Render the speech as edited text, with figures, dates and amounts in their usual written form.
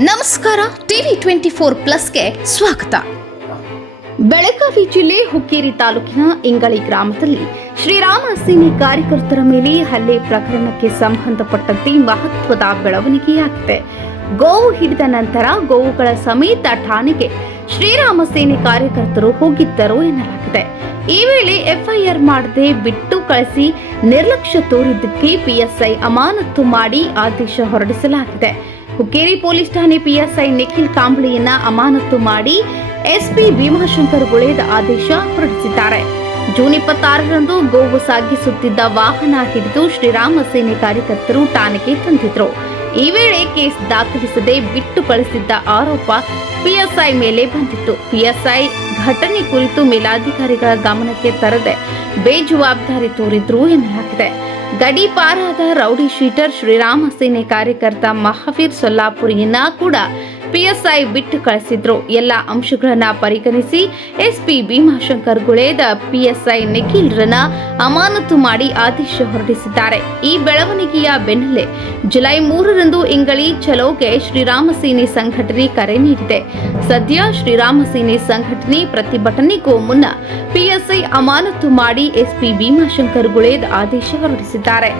ನಮಸ್ಕಾರ, ಟಿವಿ 24+ಗೆ ಸ್ವಾಗತ. ಬೆಳಗಾವಿ ಜಿಲ್ಲೆ ಹುಕ್ಕೇರಿ ತಾಲೂಕಿನ ಇಂಗಳ ಗ್ರಾಮದಲ್ಲಿ ಶ್ರೀರಾಮ ಸೇನೆ ಕಾರ್ಯಕರ್ತರ ಮೇಲೆ ಹಲ್ಲೆ ಪ್ರಕರಣಕ್ಕೆ ಸಂಬಂಧಪಟ್ಟಂತೆ ಮಹತ್ವದ ಬೆಳವಣಿಗೆಯಾಗಿದೆ. ಗೋವು ಹಿಡಿದ ನಂತರ ಗೋವುಗಳ ಸಮೇತ ಠಾಣೆಗೆ ಶ್ರೀರಾಮ ಸೇನೆ ಕಾರ್ಯಕರ್ತರು ಹೋಗಿದ್ದರು ಎನ್ನಲಾಗಿದೆ. ಈ ವೇಳೆ ಎಫ್ಐಆರ್ ಮಾಡದೆ ಬಿಟ್ಟು ಕಳಿಸಿ ನಿರ್ಲಕ್ಷ್ಯ ತೋರಿದ್ದಕ್ಕೆ ಪಿಎಸ್ಐ ಅಮಾನತು ಮಾಡಿ ಆದೇಶ ಹೊರಡಿಸಲಾಗಿದೆ. ಹುಕ್ಕೇರಿ ಪೊಲೀಸ್ ಠಾಣೆ ಪಿಎಸ್ಐ ನಿಖಿಲ್ ಕಾಂಬ್ಳಿಯನ್ನ ಅಮಾನತು ಮಾಡಿ ಎಸ್ಪಿ ಭೀಮಾಶಂಕರ್ ಗುಳೇದ ಆದೇಶ ಹೊರಡಿಸಿದ್ದಾರೆ. ಜೂನ್ 26ರಂದು ಗೋವು ಸಾಗಿಸುತ್ತಿದ್ದ ವಾಹನ ಹಿಡಿದು ಶ್ರೀರಾಮ ಸೇನೆ ಕಾರ್ಯಕರ್ತರು ಠಾಣೆಗೆ ತಂದಿದ್ರು. ಈ ವೇಳೆ ಕೇಸ್ ದಾಖಲಿಸದೆ ಬಿಟ್ಟು ಕಳಿಸಿದ್ದ ಆರೋಪ ಪಿಎಸ್ಐ ಮೇಲೆ ಬಂದಿತ್ತು. ಪಿಎಸ್ಐ ಘಟನೆ ಕುರಿತು ಮೇಲಾಧಿಕಾರಿಗಳ ಗಮನಕ್ಕೆ ತರದೆ ಬೇಜವಾಬ್ದಾರಿ ತೋರಿದ್ರು ಎನ್ನಲಾಗಿದೆ. ಗಡೀಪಾರಾದ ರೌಡಿ ಶೀಟರ್ ಶ್ರೀರಾಮ ಸೇನೆ ಕಾರ್ಯಕರ್ತ ಮಹಾವೀರ್ ಸೊಲ್ಲಾಪುರಿಯನ್ನ ಕೂಡ ಪಿಎಸ್ಐ ಬಿಟ್ಟು ಕಳಿಸಿದ್ರು. ಎಲ್ಲ ಅಂಶಗಳನ್ನ ಪರಿಗಣಿಸಿ ಎಸ್ಪಿ ಭೀಮಾಶಂಕರ್ ಗುಳೇದ ಪಿಎಸ್ಐ ನಿಖಿಲ್ರನ್ನ ಅಮಾನತು ಮಾಡಿ ಆದೇಶ ಹೊರಡಿಸಿದ್ದಾರೆ. ಈ ಬೆಳವಣಿಗೆಯ ಬೆನ್ನಲ್ಲೇ ಜುಲೈ 3ರಂದು ಇಂಗಳಿ ಚಲೋಗೆ ಶ್ರೀರಾಮ ಸೇನೆ ಸಂಘಟನೆ ಕರೆ ನೀಡಿದೆ. ಸದ್ಯ ಶ್ರೀರಾಮ ಸೇನೆ ಸಂಘಟನೆ ಪ್ರತಿಭಟನೆಗೂ ಮುನ್ನ ಪಿಎಸ್ಐ ಅಮಾನತು ಮಾಡಿ ಎಸ್ಪಿ ಭೀಮಾಶಂಕರ್ ಗುಳೇದ್ ಆದೇಶ ಹೊರಡಿಸಿದ್ದಾರೆ.